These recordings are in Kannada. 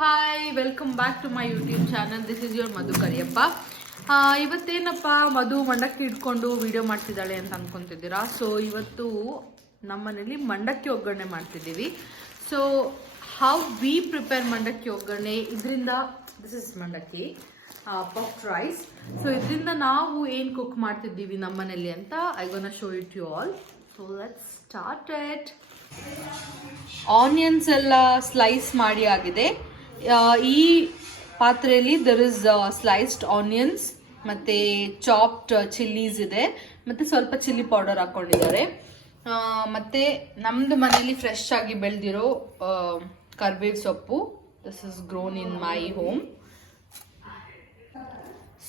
Hi welcome back to my YouTube channel. This is your Madhu Kariyappa. ಇವತ್ತೇನಪ್ಪ ಮಧು ಮಂಡಕ್ಕಿ ಇಟ್ಕೊಂಡು ವಿಡಿಯೋ ಮಾಡ್ತಿದ್ದಾಳೆ ಅಂತ ಅನ್ಕೊಂತಿದ್ದೀರಾ. ಸೊ ಇವತ್ತು ನಮ್ಮನೇಲಿ ಮಂಡಕ್ಕಿ ಒಗ್ಗರಣೆ ಮಾಡ್ತಿದ್ದೀವಿ. ಸೊ ಹೌ ವಿ ಪ್ರಿಪೇರ್ ಮಂಡಕ್ಕಿ ಒಗ್ಗರಣೆ, ಇದರಿಂದ this is mandakki puffed rice. So ಇದರಿಂದ ನಾವು ಏನು ಕುಕ್ ಮಾಡ್ತಿದ್ದೀವಿ ನಮ್ಮನೇಲಿ ಅಂತ I gonna show it you all. So let's start it. Onions ಎಲ್ಲ ಸ್ಲೈಸ್ ಮಾಡಿ ಆಗಿದೆ. ಈ ಪಾತ್ರೆಯಲ್ಲಿ ದರ್ ಇಸ್ ಸ್ಲೈಸ್ಡ್ ಆನಿಯನ್ಸ್ ಮತ್ತು ಚಾಪ್ಡ್ ಚಿಲ್ಲೀಸ್ ಇದೆ, ಮತ್ತು ಸ್ವಲ್ಪ ಚಿಲ್ಲಿ ಪೌಡರ್ ಹಾಕ್ಕೊಂಡಿದ್ದಾರೆ. ಮತ್ತು ನಮ್ಮದು ಮನೇಲಿ ಫ್ರೆಶ್ ಆಗಿ ಬೆಳೆದಿರೋ ಕರ್ಬೇವು ಸೊಪ್ಪು, this is grown in my home.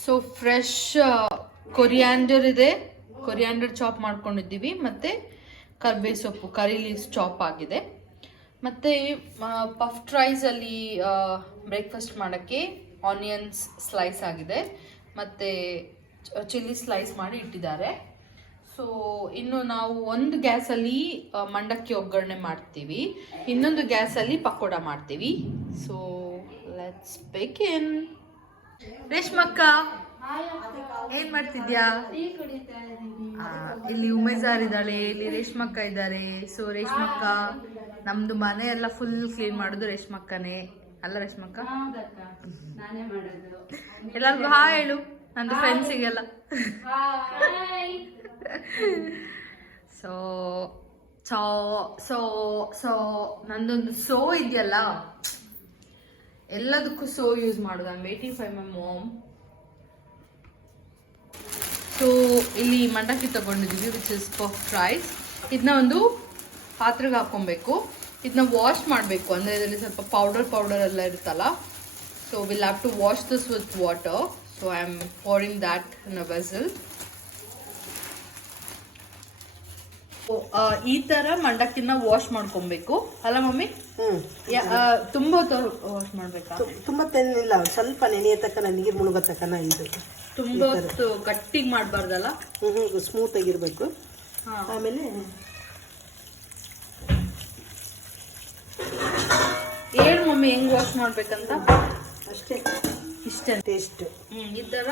So fresh coriander ಇದೆ, ಕೊರಿಯಾಂಡರ್ ಚಾಪ್ ಮಾಡ್ಕೊಂಡಿದ್ದೀವಿ, ಮತ್ತು ಕರ್ಬೇವು ಸೊಪ್ಪು ಕರಿ ಲೀವ್ಸ್ ಚಾಪ್ ಆಗಿದೆ. ಮತ್ತು ಪಫ್ಡ್ ರೈಸಲ್ಲಿ ಬ್ರೇಕ್ಫಾಸ್ಟ್ ಮಾಡೋಕ್ಕೆ ಆನಿಯನ್ಸ್ ಸ್ಲೈಸ್ ಆಗಿದೆ, ಮತ್ತು ಚಿಲ್ಲಿ ಸ್ಲೈಸ್ ಮಾಡಿ ಇಟ್ಟಿದ್ದಾರೆ. ಸೊ ಇನ್ನು ನಾವು ಒಂದು ಗ್ಯಾಸಲ್ಲಿ ಮಂಡಕ್ಕಿ ಒಗ್ಗರಣೆ ಮಾಡ್ತೀವಿ, ಇನ್ನೊಂದು ಗ್ಯಾಸಲ್ಲಿ ಪಕೋಡ ಮಾಡ್ತೀವಿ. So let's begin. ರೇಷ್ಮಕ್ಕ ಏನ್ ಮಾಡ್ತಿದ್ಯಾ? ಇಲ್ಲಿ ಉಮೇಜಾರ್ ಇದ್ದಾಳೆ, ಇಲ್ಲಿ ರೇಷ್ಮಕ್ಕ ಇದ್ದಾರೆ. ಸೊ ರೇಷ್ಮಕ್ಕ, ನಮ್ದು ಮನೆ ಎಲ್ಲ ಫುಲ್ ಕ್ಲೀನ್ ಮಾಡೋದು ರೇಷ್ಮಕ್ಕನೇ ಅಲ್ಲ ರೇಷ್ಮಕ್ಕ? ಎಲ್ಲರಿಗೂ ಹಾಯ್ ಹೇಳು, ನಂದು ಫ್ರೆಂಡ್ಸಿಗೆಲ್ಲ. ಸೊ ಸೋ ಸೋ ಸೊ ನಂದೊಂದು ಸೋ ಇದೆಯಲ್ಲ, ಎಲ್ಲದಕ್ಕೂ ಸೋ ಯೂಸ್ ಮಾಡೋದು. I am waiting for my mom. So ಇಲ್ಲಿ ಮಂಡಕ್ಕಿ ತಗೊಂಡಿದ್ದೀವಿ, ವಿಚ್ ಇಸ್ ಪಫ್ಡ್ ರೈಸ್. ಇದನ್ನ ಒಂದು ಪಾತ್ರೆಗೆ ಹಾಕೊಬೇಕು. ಇದನ್ನ ವಾಶ್ ಮಾಡಬೇಕು, ಅಂದರೆ ಇದರಲ್ಲಿ ಸ್ವಲ್ಪ ಪೌಡರ್ ಎಲ್ಲ ಇರುತ್ತಲ್ಲ. So will have to wash this with water. So I am pouring that in a vessel. ಈ ತರ ಮಂಡಕ್ಕಿನ ವಾಶ್ ಮಾಡ್ಕೊಬೇಕು ಅಲ್ಲ ಮಮ್ಮಿ? ತುಂಬಾ ಹೊತ್ತು ವಾಶ್ ಮಾಡ್ಬೇಕಾ? ತುಂಬಾ ತೆನ್ನಿಲ್ಲ, ಸ್ವಲ್ಪ ನೆನೆಯ ತಕ್ಕನ, ನೀರು ಮುಳುಗೋ ತಕ್ಕನ. ಇದು ತುಂಬಾ ಹೊತ್ತು ಗಟ್ಟಿಗೆ ಮಾಡಬಾರ್ದಲ್ಲ, ಸ್ಮೂತ್ ಆಗಿರ್ಬೇಕು. ಆಮೇಲೆ ಹೇಳು ಮಮ್ಮಿ ಹೆಂಗ್ ವಾಶ್ ಮಾಡ್ಬೇಕಂತ. ಅಷ್ಟೇ, ಇಷ್ಟೇ ಟೇಸ್ಟ್. ಈ ತರ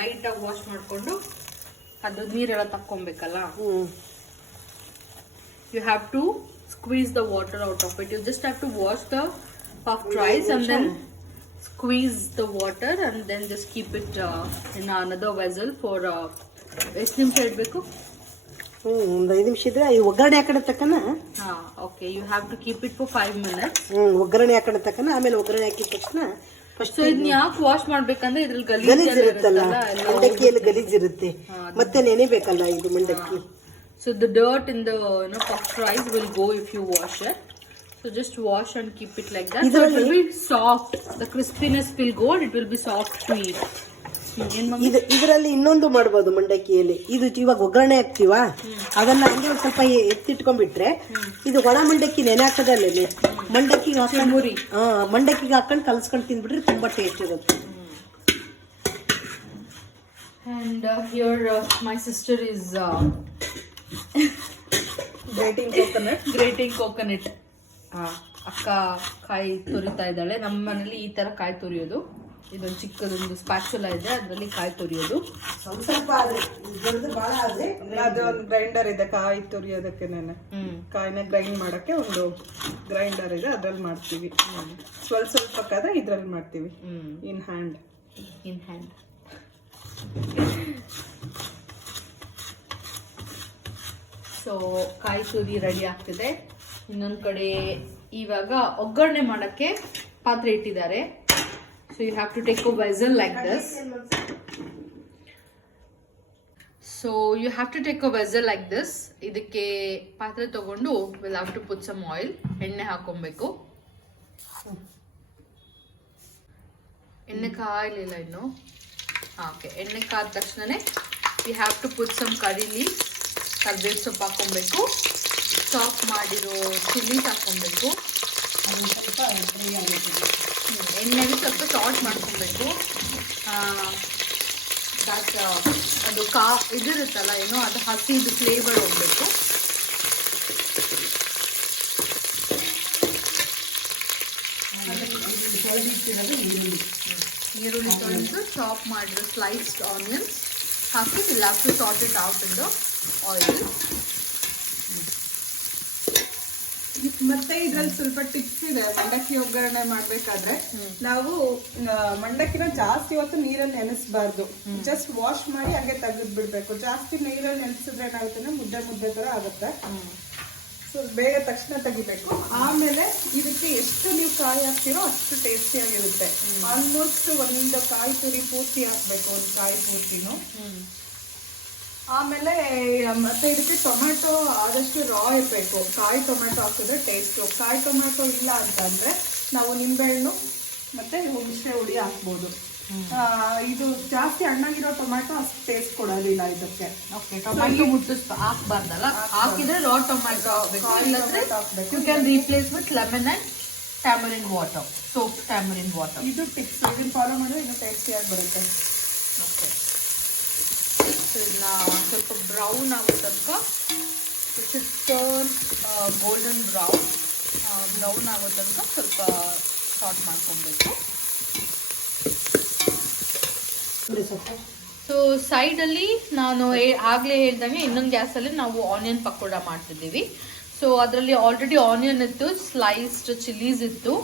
ಲೈಟ್ ಆಗಿ ವಾಶ್ ಮಾಡ್ಕೊಂಡು ಅದು ನೀರೆಲ್ಲ ತಕ್ಕೊಬೇಕಲ್ಲ. You have to squeeze the water out of it. You just have to wash the puffed rice and then squeeze the water and then just keep it in another vessel for ಎಷ್ಟು ನಿಮಿಷ ಇಡಬೇಕು? ಒಂದು 5 ನಿಮಿಷ ಇದ್ರೆ ಈ ಒಗ್ಗರಣೆ ಹಾಕೋ ತಕ್ಕನ. Okay, you have to keep it for 5 minutes. ಒಗ್ಗರಣೆ ಹಾಕೋ ತಕ್ಕನ. ಆಮೇಲೆ ಒಗ್ಗರಣೆ ಹಾಕಿದ ತಕ್ಷಣ ಫಸ್ಟ್ ಇದನ್ನ ಯಾಕೆ ವಾಶ್ ಮಾಡ್ಬೇಕಂದ್ರೆ ಇದ್ರಲ್ಲಿ ಗಲೀಜ್ ಇರುತ್ತಲ್ಲ, ಮಂಡಕ್ಕಿಯಲ್ಲಿ ಗಲೀಜ್ ಇರುತ್ತೆ, ಮತ್ತೆ ನೆನೆಬೇಕಲ್ಲ ಇದು ಮಂಡಕ್ಕಿ. So the dirt in the puffed rice will go if you wash it. So just wash and keep it like that. So it will be soft. The crispiness will go and it will be soft to eat. ಇದರಲ್ಲಿ ಇನ್ನೊಂದು ಮಾಡಬಹುದು ಮಂಡಕ್ಕಿಯಲ್ಲಿ. ಇದು ಇವಾಗ ಒಗ್ಗರಣೆ ಹಾಕ್ತಿವಾ, ಅದನ್ನ ಹಂಗೆ ಒಂದು ಸ್ವಲ್ಪ ಎತ್ತಿಟ್ಕೊಂಡ್ಬಿಟ್ರೆ ಇದು ಒಣ ಮಂಡಕ್ಕಿ ನೆನೆ ಹಾಕದಲ್ಲೇ ಮಂಡಕ್ಕಿಗೆ ಹಾಕೊಂಡು ಮಂಡಕ್ಕಿಗೆ ಹಾಕೊಂಡು ಕಲ್ಸ್ಕೊಂಡು ತಿಂದ್ಬಿಟ್ರೆ ತುಂಬಾ ಟೇಸ್ಟ್ ಇರುತ್ತೆ. And here my sister is grating coconut. ಅಕ್ಕ ಕಾಯಿ ತುರಿತಾ ಇದ್ದಾಳೆ. ನಮ್ಮ ಮನೇಲಿ ಈ ತರ ಕಾಯಿ ತುರಿಯೋದು. ಇದೊಂದು ಚಿಕ್ಕದೊಂದು ಸ್ಪ್ಯಾಚುಲಾ ಇದೆ, ಅದರಲ್ಲಿ ಕಾಯಿ ತುರಿಯೋದು. ಸ್ವಲ್ಪ ಅದೊಂದು ಗ್ರೈಂಡರ್ ಇದೆ ಕಾಯಿ ತುರಿಯೋದಕ್ಕೆ. ಕಾಯಿನ ಗ್ರೈಂಡ್ ಮಾಡಕ್ಕೆ ಒಂದು ಗ್ರೈಂಡರ್ ಇದೆ, ಅದ್ರಲ್ಲಿ ಮಾಡ್ತೀವಿ. ಸ್ವಲ್ಪ ಇದ್ರಲ್ಲಿ ಮಾಡ್ತೀವಿ ಇನ್ ಹ್ಯಾಂಡ್. ಸೊ ಕಾಯಿ ತುರಿ ರೆಡಿ ಆಗ್ತಿದೆ. ಇನ್ನೊಂದು ಕಡೆ ಇವಾಗ ಒಗ್ಗರಣೆ ಮಾಡಕ್ಕೆ ಪಾತ್ರೆ ಇಟ್ಟಿದ್ದಾರೆ. So you have to take a vessel like this. So you have to take a vessel like this. ಇದಕ್ಕೆ ಪಾತ್ರೆ ತಗೊಂಡು will have to put some oil. ಎಣ್ಣೆ ಹಾಕೊಬೇಕು. ಎಣ್ಣೆ ಕಾಯಲಿಲ್ಲ ಇನ್ನು. ಓಕೆ, ಎಣ್ಣೆ ಕಾದ ತಕ್ಷಣನೇ you have to put some curry leaves, ಕರ್ಬೇವು ಸೊಪ್ಪು ಹಾಕೊಬೇಕು. ಚಾಪ್ ಮಾಡಿರೋ ಚಿಲ್ಲೀಸ್ ಹಾಕೊಬೇಕು. ಎಣ್ಣೆಗೆ ಸ್ವಲ್ಪ ಸಾಲ್ಟ್ ಮಾಡ್ಕೊಬೇಕು. ಅದು ಇದಿರುತ್ತಲ್ಲ ಏನೋ, ಅದು ಹಸಿದು ಫ್ಲೇವರ್ ಹೋಗ್ಬೇಕು. ಈರುಳ್ಳಿ ತೊಳೆದು ಚಾಪ್ ಮಾಡಿರೋ ಸ್ಲೈಸ್ಡ್ ಆನಿಯನ್ಸ್ ಹಾಕಿ will have to sort it out in the oil. ಮತ್ತೆ ಇದ್ರಲ್ಲಿ ಸ್ವಲ್ಪ ಟಿಪ್ಸ್ ಇದೆ. ಮಂಡಕ್ಕಿ ಒಗ್ಗರಣೆ ಮಾಡ್ಬೇಕಾದ್ರೆ ನಾವು ಮಂಡಕ್ಕಿನ ಜಾಸ್ತಿ ಹೊತ್ತು ನೀರಲ್ಲಿ ನೆನೆಸಬಾರ್ದು. ಜಸ್ಟ್ ವಾಶ್ ಮಾಡಿ ಹಾಗೆ ತೆಗೆದು ಬಿಡ್ಬೇಕು. ಜಾಸ್ತಿ ನೀರಲ್ಲಿ ನೆನೆಸಿದ್ರೆ ಏನಾಗುತ್ತೆ, ಮುದ್ದೆ ಮುದ್ದೆ ತರ ಆಗುತ್ತೆ. ಸೊ ಬೇಗ ತಕ್ಷಣ ತೆಗಿಬೇಕು. ಆಮೇಲೆ ಇದಕ್ಕೆ ಎಷ್ಟು ನೀವು ಕಾಯಿ ಹಾಕ್ತಿರೋ ಅಷ್ಟು ಟೇಸ್ಟಿಯಾಗಿರುತ್ತೆ. ಆಲ್ಮೋಸ್ಟ್ ಒಂದು ಕಾಯಿ ತುರಿ ಪೂರ್ತಿ ಹಾಕ್ಬೇಕು, ಒಂದು ಕಾಯಿ ಪೂರ್ತಿನೂ. ಆಮೇಲೆ ಮತ್ತೆ ಇದಕ್ಕೆ ಟೊಮ್ಯಾಟೊ ಆದಷ್ಟು ರಾ ಇರಬೇಕು. ಕಾಯಿ ಟೊಮ್ಯಾಟೊ ಹಾಕಿದ್ರೆ ಟೇಸ್ಟು. ಕಾಯಿ ಟೊಮ್ಯಾಟೊ ಇಲ್ಲ ಅಂತಂದ್ರೆ ನಾವು ನಿಂಬೆಹಣ್ಣು ಮತ್ತೆ ಹುಣಸೆ ಹುಳಿ ಹಾಕ್ಬೋದು. ಇದು ಜಾಸ್ತಿ ಹಣ್ಣಾಗಿರೋ ಟೊಮ್ಯಾಟೊ ಅಷ್ಟು ಟೇಸ್ಟ್ ಕೊಡೋದಿಲ್ಲ ಇದಕ್ಕೆ. ಓಕೆ, ಟೊಮ್ಯಾಟೊ ಹಾಕ್ಬಾರ್ದಲ್ಲ, ಹಾಕಿದ್ರೆ ರಾ ಟೊಮ್ಯಾಟೊ ಹಾಕ್ಬೇಕು. ಇಲ್ಲಾಂದ್ರೆ you can replace with lemon and tamarind water, soap tamarind water. ಇದು ಟಿಪ್ಸ್. ಇದನ್ನ ಫಾಲೋ ಮಾಡಿದ್ರೆ ಇನ್ನೂ ಟೇಸ್ಟಿಯಾಗಿ ಬರುತ್ತೆ. ಓಕೆ, ಸೊ ಇದನ್ನ ಸ್ವಲ್ಪ ಬ್ರೌನ್ ಆಗೋ ತನಕ ಟರ್ನ್ ಗೋಲ್ಡನ್ ಬ್ರೌನ್ ಆಗೋ ತನಕ ಸ್ವಲ್ಪ ಸಾಟ್ ಮಾಡ್ಕೊಬೇಕು. ಸೊ ಸೈಡಲ್ಲಿ ನಾನು ಆಗಲೇ ಹೇಳ್ದಂಗೆ ಇನ್ನೊಂದು ಗ್ಯಾಸಲ್ಲಿ ನಾವು ಆನಿಯನ್ ಪಕೋಡ ಮಾಡ್ತಿದ್ದೀವಿ. ಸೊ ಅದರಲ್ಲಿ ಆಲ್ರೆಡಿ ಆನಿಯನ್ ಇತ್ತು, ಸ್ಲೈಸ್ಡ್ ಚಿಲ್ಲೀಸ್ ಇತ್ತು,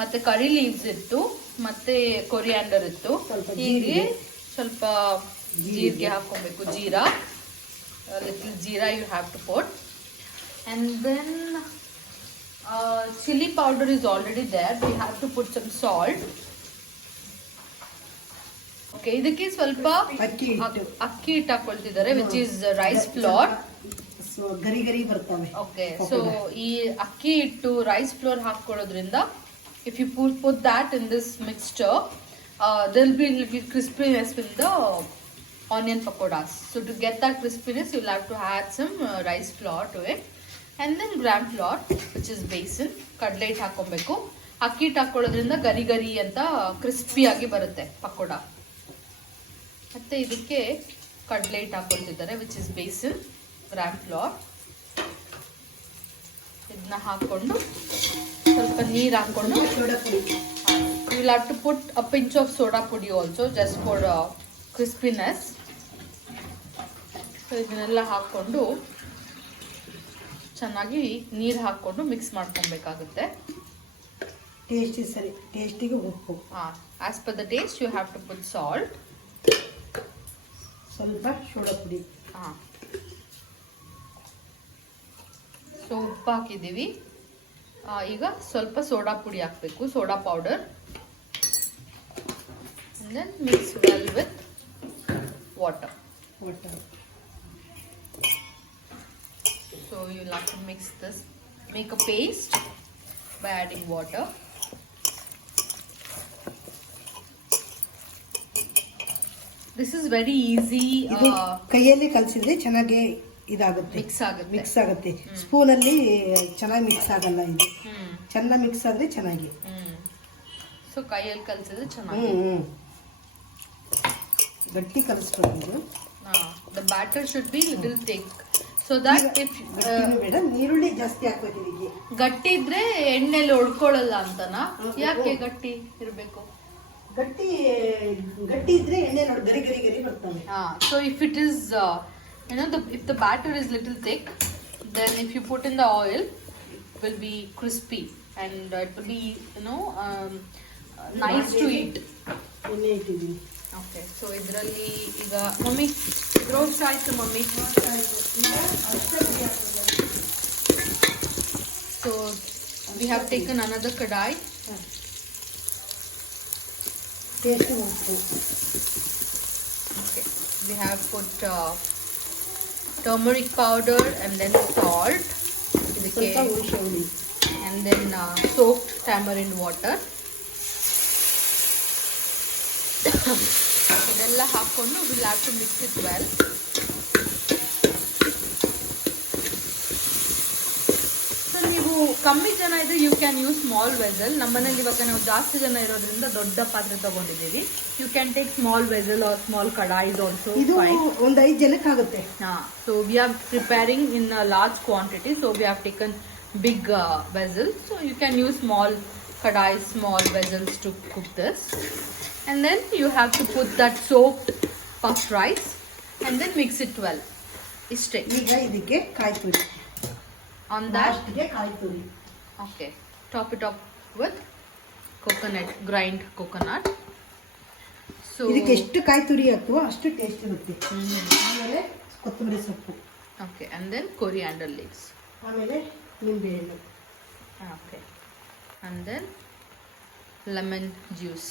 ಮತ್ತು ಕರಿ ಲೀವ್ಸ್ ಇತ್ತು, ಮತ್ತು ಕೊರಿಯಾಂಡರ್ ಇತ್ತು. ಹೀಗೆ ಸ್ವಲ್ಪ ಜೀರಿಗೆ ಹಾಕ್ಕೊಬೇಕು. Little jeera you have to put. And then chilli powder is already there. We have to put some salt. Okay, ಇದಕ್ಕೆ ಸ್ವಲ್ಪ ಅಕ್ಕಿ ಹಿಟ್ಟು ಹಾಕೊಳ್ತಿದ್ದಾರೆ, ವಿಚ್ ಈಸ್ ರೈಸ್ ಫ್ಲೋರ್. ಗರಿ ಗರಿ ಬರ್ತವೆ. ಓಕೆ, ಸೊ ಈ ಅಕ್ಕಿ ಹಿಟ್ಟು ರೈಸ್ ಫ್ಲೋರ್ ಹಾಕೊಳ್ಳೋದ್ರಿಂದ if you put that in this mixture there will be a little crispiness with the onion pakodas. So to get that crispiness you will have to add some rice flour to it, and then gram flour which is basin. ಕಡಲೆ ಹಿಟ್ಟು ಹಾಕೊಬೇಕು. ಅಕ್ಕಿ ಹಿಟ್ಟು ಹಾಕೊಳ್ಳೋದ್ರಿಂದ ಗರಿ ಗರಿ ಅಂತ ಕ್ರಿಸ್ಪಿಯಾಗಿ ಬರುತ್ತೆ ಪಕೋಡ. ಮತ್ತೆ ಇದಕ್ಕೆ ಕಡಲೆ ಹಿಟ್ಟು ಹಾಕೊಳ್ತಿದ್ದಾರೆ, which is besan, gram flour. ಇದನ್ನ ಹಾಕೊಂಡು ಸ್ವಲ್ಪ ನೀರು ಹಾಕೊಂಡು you will have to put a pinch of soda pudi also, just for crispiness. So ಇದನ್ನೆಲ್ಲ ಹಾಕ್ಕೊಂಡು ಚೆನ್ನಾಗಿ ನೀರು ಹಾಕ್ಕೊಂಡು ಮಿಕ್ಸ್ ಮಾಡ್ಕೊಬೇಕಾಗುತ್ತೆ. ಟೇಸ್ಟಿಗೆ ಉಪ್ಪು. As per the taste you have to put salt. ಸ್ವಲ್ಪ ಸೋಡಾ ಪುಡಿ. ಸೊ ಉಪ್ಪು ಹಾಕಿದ್ದೀವಿ. ಈಗ ಸ್ವಲ್ಪ ಸೋಡಾ ಪುಡಿ ಹಾಕಬೇಕು, soda powder. And then mix well with water. So you'll have to mix this, make a paste by adding water. This is very easy. ಕೈಯಲ್ಲಿ ಕಲಸಿದ್ರೆ ಚೆನ್ನಾಗಿ ಇದಾಗುತ್ತೆ, ಮಿಕ್ಸ್ ಆಗುತ್ತೆ. ಸ್ಪೂನ್ ಅಲ್ಲಿ ಚೆನ್ನಾಗಿ ಮಿಕ್ಸ್ ಆಗಲ್ಲ. ಇದು ಚೆನ್ನಾಗಿ ಮಿಕ್ಸ್ ಆದ್ರೆ ಚೆನ್ನಾಗಿ. ಸೊ ಕೈಯಲ್ಲಿ ಕಲಸಿದ್ರೆ ಚೆನ್ನಾಗಿ. ಗಟ್ಟಿ ಕಲಿಸ್ಬೇಕು. The batter should be little thick so that if ಬೇಡ, ನೀರುಳ್ಳಿ ಜಾಸ್ತಿ ಹಾಕ್ಬೇಕು. ಇದಕ್ಕೆ ಗಟ್ಟಿ ಇದ್ರೆ ಎಣ್ಣೆಲಿ ಹೊಡ್ಕೊಳ್ಳಲ್ಲ ಅಂತನಾ? ಯಾಕೆ ಗಟ್ಟಿ ಇರಬೇಕು? ಗಟ್ಟಿ ಇದ್ರೆ ಎಣ್ಣೆ ನೋಡಿ ಗರಿ ಗರಿ ಗರಿ ಬರ್ತವೆ. So if it is if the batter is little thick, then if you put in the oil it will be crispy and it will be nice to eat. ಎಣ್ಣೆ ಇಟ್ಟಿದ್ದೀನಿ. Okay, so ಇದರಲ್ಲಿ ಈಗ ಮಮ್ಮಿ ರೋಸ್ಟ್ ಆಯ್ತು mummy. So we have taken another kadai. Taste ಉಪ್ಪು. Okay, we have put turmeric powder and then salt, and then soaked tamarind water. ಇದೆಲ್ಲ ಹಾಕೊಂಡು we'll have to mix it well. So ನೀವು ಕಮ್ಮಿ ಜನ ಇದ್ರೆ you can use small vessel. ನಮ್ಮನೇಲಿ ಇವಾಗ ನಾವು ಜಾಸ್ತಿ ಜನ ಇರೋದ್ರಿಂದ ದೊಡ್ಡ ಪಾತ್ರೆ ತಗೊಂಡಿದ್ದೀವಿ. You can take small vessel or small kadais also. ಇದು ಒಂದು 5 ಜನಕ್ಕೆ ಆಗುತ್ತೆ. So we are preparing in a large quantity, so we have taken big vessel, so you can use small kadai, small vessels to cook this. And then you have to put that soaked puffed rice and then mix it well. Ishte. ಈಗ ಇದಕ್ಕೆ ಕಾಯಿ ತುರಿ. On that, ಲಾಸ್ಟ್ಗೆ ಕಾಯಿ ತುರಿ. okay, top it up with coconut, grind coconut. So ಇದಕ್ಕೆ ಎಷ್ಟು ಕಾಯಿ ತುರಿ ಹಾಕ್ತವೋ ಅಷ್ಟು ಟೇಸ್ಟ್ ಇರುತ್ತೆ. ಆಮೇಲೆ ಕೊತ್ತಂಬರಿ ಸೊಪ್ಪು. Okay, and then coriander leaves. ಆಮೇಲೆ ನಿಂಬೆ ಹಣ್ಣು. Okay, and then lemon juice.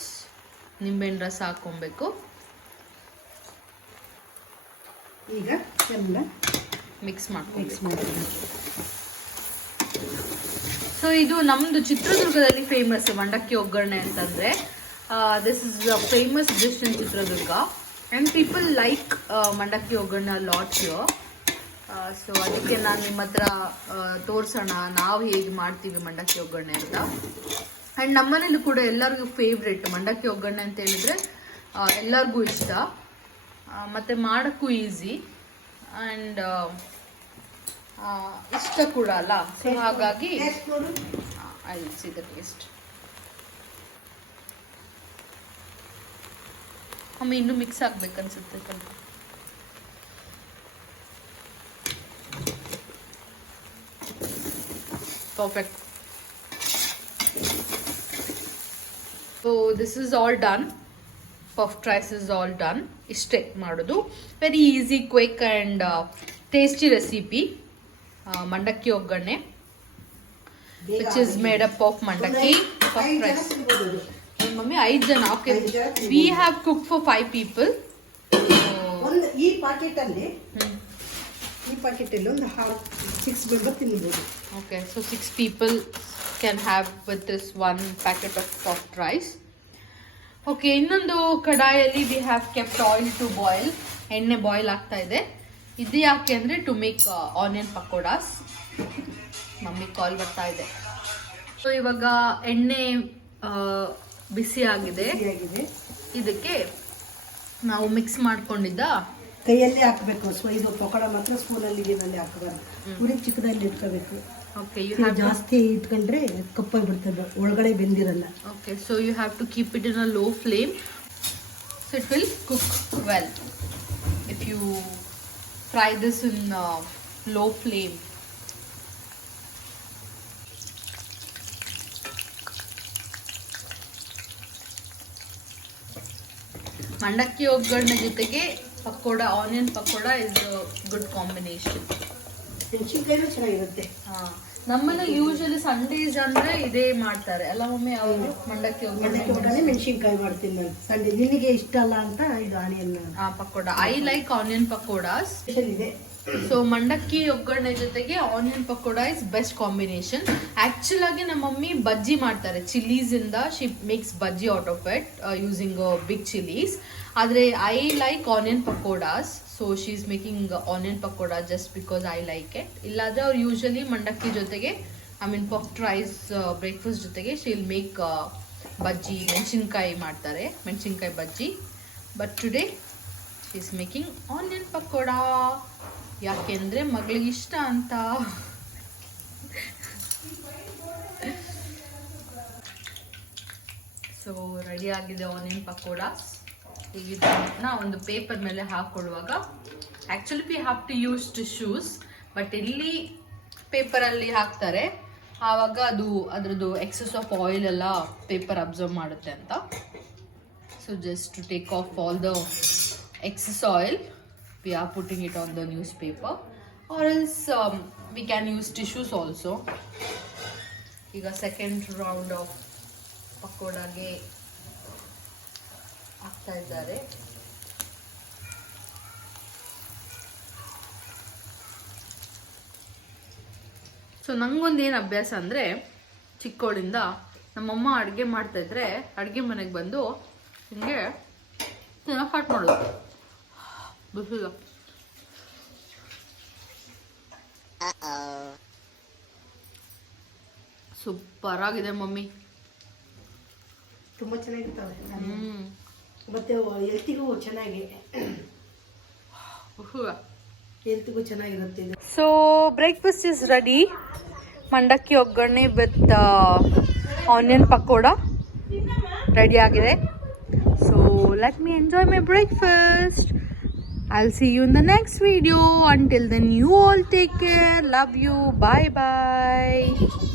ನಿಂಬೆಹಣ್ಣು ರಸ ಹಾಕೊಬೇಕು. ಈಗ ಎಲ್ಲ ಮಿಕ್ಸ್ ಮಾಡ್ಕೊಬೇಕು. ಮಾಡ್ತೀವಿ. ಸೊ ಇದು ನಮ್ದು ಚಿತ್ರದುರ್ಗದಲ್ಲಿ ಫೇಮಸ್ ಮಂಡಕ್ಕಿ ಒಗ್ಗರಣೆ ಅಂತಂದ್ರೆ this is famous dish in Chitradurga and people like ಮಂಡಕ್ಕಿ ಒಗ್ಗರಣೆ ಲಾಟ್ ಹಿಯರ್. ಸೊ ಅದಕ್ಕೆ ನಾನು ನಿಮ್ಮ ಹತ್ರ ತೋರಿಸೋಣ ನಾವು ಹೇಗೆ ಮಾಡ್ತೀವಿ ಮಂಡಕ್ಕಿ ಒಗ್ಗರಣೆ ಅಂತ. ಆ್ಯಂಡ್ ನಮ್ಮನೇಲಿ ಕೂಡ ಎಲ್ಲರಿಗೂ ಫೇವ್ರೆಟ್ ಮಂಡಕ್ಕಿ ಒಗ್ಗರಣೆ ಅಂತ ಹೇಳಿದ್ರೆ ಎಲ್ಲರಿಗೂ ಇಷ್ಟ ಮತ್ತು ಮಾಡೋಕ್ಕೂ ಈಸಿ ಆ್ಯಂಡ್ ಇಷ್ಟ ಕೂಡ ಅಲ್ಲ. ಸೊ ಹಾಗಾಗಿ ಐ ಸಿ ದ ಟೇಸ್ಟ್. ಒಮ್ಮೆ ಇನ್ನೂ ಮಿಕ್ಸ್ ಆಗ್ಬೇಕನ್ಸುತ್ತೆ ಸ್ವಲ್ಪ. Perfect. So this is all done. Puffed rice is all done. Ishte ಮಾಡೋದು. Very easy, quick and tasty recipe. Mandakki ಒಗ್ಗರಣೆ, which is made up of mandakki, puffed rice. Mummy 5 ಜನ. Okay. We have cooked for 5 people. ಒಂದು ಈ ಪಾಕೆಟ್ ಅಲ್ಲಿ ಒಂದು 6 ಮೆಂಬರ್ ತಿನ್ಬೋದು. Okay, so 6 people can have with this one packet of puffed rice. Okay, ಇನ್ನೊಂದು ಕಡಾಯಲ್ಲಿ we have kept oil to boil. ಎಣ್ಣೆ ಬಾಯ್ಲ್ ಆಗ್ತಾ ಇದೆ. ಇದು ಯಾಕೆ ಅಂದರೆ ಟು ಮೇಕ್ ಆನಿಯನ್ ಪಕೋಡಾಸ್. ಮಮ್ಮಿ ಕಾಲ್ ಬರ್ತಾ ಇದೆ. ಸೊ ಇವಾಗ ಎಣ್ಣೆ ಬಿಸಿ ಆಗಿದೆ. ಇದಕ್ಕೆ ನಾವು ಮಿಕ್ಸ್ ಮಾಡ್ಕೊಂಡಿದ್ದ ಕೈಯಲ್ಲೇ ಹಾಕಬೇಕು. ಸೊ ಇದು ಪಕೋಡ ಮಾತ್ರ ಸ್ಪೂನಲ್ಲಿ ಗಿನಲ್ಲಿ ಹಾಕಬಾರ್ದು. ಉರಿ ಚಿಕ್ಕದಲ್ಲಿ ಇಟ್ಕೋಬೇಕು. ಓಕೆ, ಜಾಸ್ತಿ ಇಟ್ಕೊಂಡ್ರೆ ಕಪ್ಪಾಗಿ ಬಿಡ್ತದೆ, ಒಳಗಡೆ ಬೆಂದಿರಲ್ಲ. Okay, so you have to keep it in a low flame. So it will cook well if you fry this in low flame. ಮಂಡಕ್ಕಿ ಒಗ್ಗರಣೆ ಜೊತೆಗೆ pakoda, onion pakoda is good combination. ಮೆಣಸಿನ್ಕಾಯಿನೂ ಚೆನ್ನಾಗಿರುತ್ತೆ. ನಮ್ಮಲ್ಲಿ ಯೂಶಲಿ ಸಂಡೇಸ್ ಅಂದ್ರೆ ಇದೇ ಮಾಡ್ತಾರೆ ಅಲ್ಲ ಮಮ್ಮಿ? ಅವರು ಮಂಡಕ್ಕಿ ಒಗ್ಗರಣೆ ಮೆಣಸಿನ್ಕಾಯಿ ಮಾಡ್ತೀನಿ ನಾನು ಸಂಡೇ. ನಿನಗೆ ಇಷ್ಟ ಅಲ್ಲ ಅಂತ ಇದು onion pakoda. I like onion pakodas. ಇದೆ. ಸೊ ಮಂಡಕ್ಕಿ ಒಗ್ಗರಣೆ ಜೊತೆಗೆ onion pakoda is best combination. Actual ಆಗಿ ನಮ್ಮ ಮಮ್ಮಿ ಬಜ್ಜಿ ಮಾಡ್ತಾರೆ ಚಿಲ್ಲೀಸ್ ಇಂದ. She makes bajji out of it using big chillies. ಆದ್ರೆ I like onion pakodas. So she is making onion pakoda just because I like it. ಇಲ್ಲಾದ್ರೆ ಅವ್ರು ಯೂಶಲಿ ಮಂಡಕ್ಕಿ ಜೊತೆಗೆ ಪಫ್ಡ್ ರೈಸ್ ಬ್ರೇಕ್ಫಾಸ್ಟ್ ಜೊತೆಗೆ ಶಿ ವಿಲ್ ಮೇಕ್ ಬಜ್ಜಿ, ಮೆಣಸಿನ್ಕಾಯಿ ಮಾಡ್ತಾರೆ, ಮೆಣಸಿನ್ಕಾಯಿ ಬಜ್ಜಿ. But today she is making onion pakoda. ಯಾಕೆಂದ್ರೆ ಮಗಳಿಗಿಷ್ಟ ಅಂತ. ಸೊ ರೆಡಿ ಆಗಿದೆ ಆನಿಯನ್ ಪಕೋಡಾಸ್. ಈಗ ಇದನ್ನ ಒಂದು ಪೇಪರ್ ಮೇಲೆ ಹಾಕೊಳ್ಳುವಾಗ actually we have to use tissues, but ಇಲ್ಲಿ ಪೇಪರಲ್ಲಿ ಹಾಕ್ತಾರೆ. ಆವಾಗ ಅದು ಅದರದ್ದು ಎಕ್ಸೆಸ್ ಆಫ್ ಆಯಿಲ್ ಎಲ್ಲ ಪೇಪರ್ ಅಬ್ಸರ್ವ್ ಮಾಡುತ್ತೆ ಅಂತ. So just to take off all the excess oil, we are putting it on the newspaper, or else we can use tissues also. ಈಗ ಸೆಕೆಂಡ್ ರೌಂಡ್ ಆಫ್ ಪಕೋಡಾಗೆ ಹಾಕ್ತಾ ಇದ್ದಾರೆ. ಸೊ ನಂಗೊಂದು ಏನು ಅಭ್ಯಾಸ ಅಂದರೆ, ಚಿಕ್ಕವಳಿಂದ ನಮ್ಮಮ್ಮ ಅಡುಗೆ ಮಾಡ್ತಾಯಿದ್ರೆ ಅಡುಗೆ ಮನೆಗೆ ಬಂದು ಹಿಂಗೆ ಸ್ಟಾರ್ಟ್ ಮಾಡೋದು. ಬಿಸಿಲ್ಲ ಸೂಪರ್ ಆಗಿದೆ ಮಮ್ಮಿ. ತುಂಬಾ ಚೆನ್ನಾಗಿರ್ತವೆ. ಮತ್ತೆ ಹೆಲ್ತಿಗೂ ಚೆನ್ನಾಗಿ, ಹೆಲ್ತಿಗೂ ಚೆನ್ನಾಗಿರುತ್ತೆ. So breakfast is ready. ಮಂಡಕ್ಕಿ ಒಗ್ಗರಣೆ ವಿತ್ ಆನಿಯನ್ ಪಕೋಡ ರೆಡಿ ಆಗಿದೆ. So let me enjoy my breakfast. I'll see you in the next video. Until then, you all take care. Love you. Bye bye.